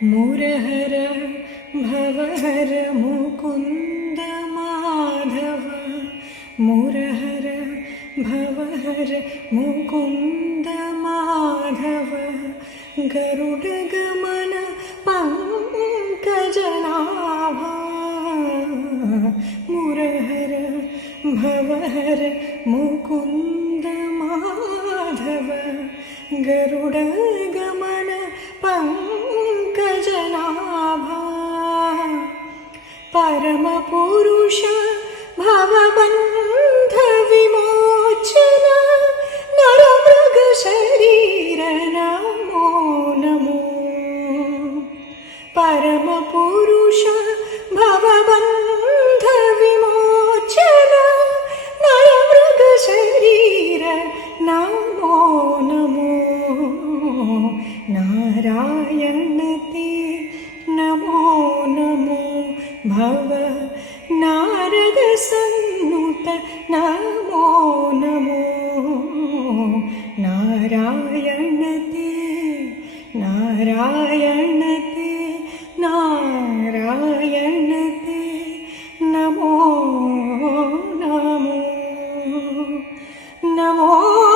मुरहर भवहर मुकुन्द माधव मुरहर भवहर मुकुन्द माधव गरुडगमन पंकजनाभा मुरहर भवहर मुकुन्द माधव गरुडगमन पंकजनाभा परमपुरुष भवबन्ध विमोचन नरमृग शरीर नमो नमो परमपुरुष भवबन्ध विमोचन नरमृग शरीर नमो नमो नारायण ते नमो नमो भव नारद सन्नुत नमो नमो नारायण ते नारायण ते नारायण ते नमो नमो नमो